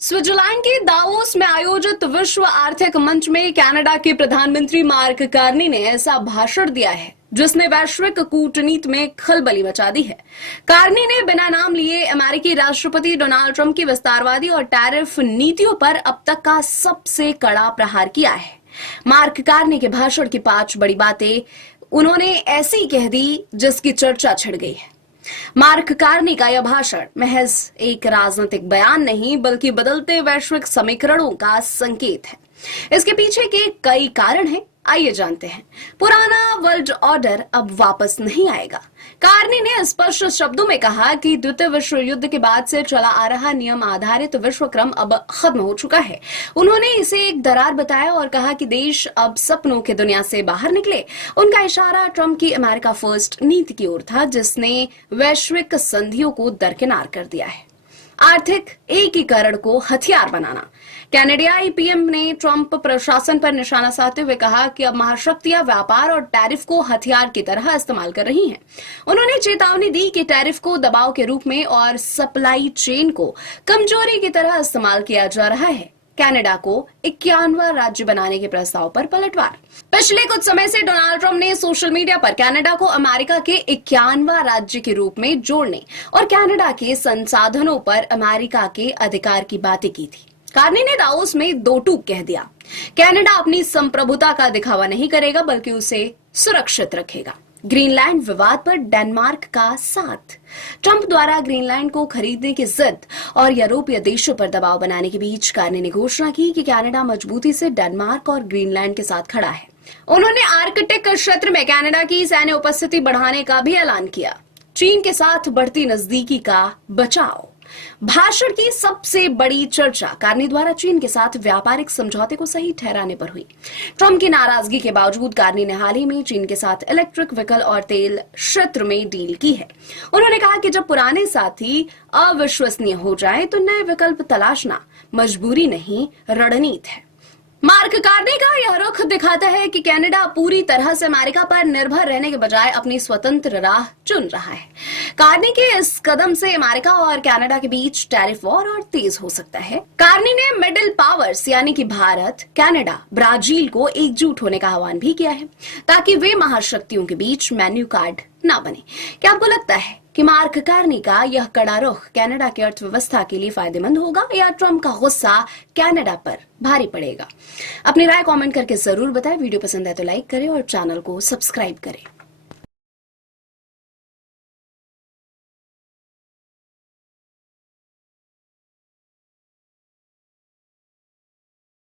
Switzerland के Davos में आयोजित विश्व आर्थिक मंच में कनाडा के प्रधानमंत्री मार्क कार्नी ने ऐसा भाषण दिया है जिसने वैश्विक कूटनीति में खलबली मचा दी है। कार्नी ने बिना नाम लिए अमेरिकी राष्ट्रपति डोनाल्ड ट्रंप की विस्तारवादी और टैरिफ नीतियों पर अब तक का सबसे कड़ा प्रहार किया है। मार्क कार्नी के भाषण की 5 बड़ी बातें उन्होंने ऐसी कह दी जिसकी चर्चा छिड़ गई है। मार्क कार्नी का यह भाषण महज एक राजनीतिक बयान नहीं बल्कि बदलते वैश्विक समीकरणों का संकेत है। इसके पीछे के कई कारण हैं, आइए जानते हैं। पुराना वर्ल्ड ऑर्डर अब वापस नहीं आएगा। कार्नी ने स्पष्ट शब्दों में कहा कि द्वितीय विश्व युद्ध के बाद से चला आ रहा नियम आधारित विश्व क्रम अब खत्म हो चुका है। उन्होंने इसे एक दरार बताया और कहा कि देश अब सपनों की दुनिया से बाहर निकले। उनका इशारा ट्रंप की अमेरिका फर्स्ट नीति की ओर था, जिसने वैश्विक संधियों को दरकिनार कर दिया है। आर्थिक एकीकरण को हथियार बनाना। कनाडाई पीएम ने ट्रंप प्रशासन पर निशाना साधते हुए कहा कि अब महाशक्तियां व्यापार और टैरिफ को हथियार की तरह इस्तेमाल कर रही हैं। उन्होंने चेतावनी दी कि टैरिफ को दबाव के रूप में और सप्लाई चेन को कमजोरी की तरह इस्तेमाल किया जा रहा है। कनाडा को 51वां राज्य बनाने के प्रस्ताव पर पलटवार। पिछले कुछ समय से डोनाल्ड ट्रंप ने सोशल मीडिया पर कनाडा को अमेरिका के 51वां राज्य के रूप में जोड़ने और कनाडा के संसाधनों पर अमेरिका के अधिकार की बातें की थी। कार्नी ने दावोस में 2 टूक कह दिया। कनाडा अपनी संप्रभुता का दिखावा नहीं करेगा बल्कि उसे सुरक्षित रखेगा। ग्रीनलैंड विवाद पर डेनमार्क का साथ। ट्रंप द्वारा ग्रीनलैंड को खरीदने की जिद और यूरोपीय देशों पर दबाव बनाने के बीच कार्नी ने घोषणा की कि कनाडा मजबूती से डेनमार्क और ग्रीनलैंड के साथ खड़ा है। उन्होंने आर्कटिक क्षेत्र में कनाडा की सैन्य उपस्थिति बढ़ाने का भी ऐलान किया। चीन के साथ बढ़ती नजदीकी का बचाव। भाषण की सबसे बड़ी चर्चा कार्नी द्वारा चीन के साथ व्यापारिक समझौते को सही ठहराने पर हुई। ट्रंप की नाराजगी के बावजूद कार्नी ने हाल ही में चीन के साथ इलेक्ट्रिक व्हीकल और तेल क्षेत्र में डील की है। उन्होंने कहा कि जब पुराने साथी अविश्वसनीय हो जाए तो नए विकल्प तलाशना मजबूरी नहीं, रणनीति है। मार्क कार्नी का यह रुख दिखाता है कि कनाडा पूरी तरह से अमेरिका पर निर्भर रहने के बजाय अपनी स्वतंत्र राह चुन रहा है। कार्नी के इस कदम से अमेरिका और कनाडा के बीच टैरिफ वॉर और तेज हो सकता है। कार्नी ने मिडिल पावर्स यानी कि भारत, कनाडा, ब्राजील को एकजुट होने का आह्वान भी किया है ताकि वे महाशक्तियों के बीच मेन्यू कार्ड ना बने। क्या आपको लगता है कि मार्क कार्नी का यह कड़ा रुख कनाडा की अर्थव्यवस्था के लिए फायदेमंद होगा या ट्रंप का गुस्सा कनाडा पर भारी पड़ेगा? अपनी राय कमेंट करके जरूर बताएं। वीडियो पसंद है तो लाइक करें और चैनल को सब्सक्राइब करें।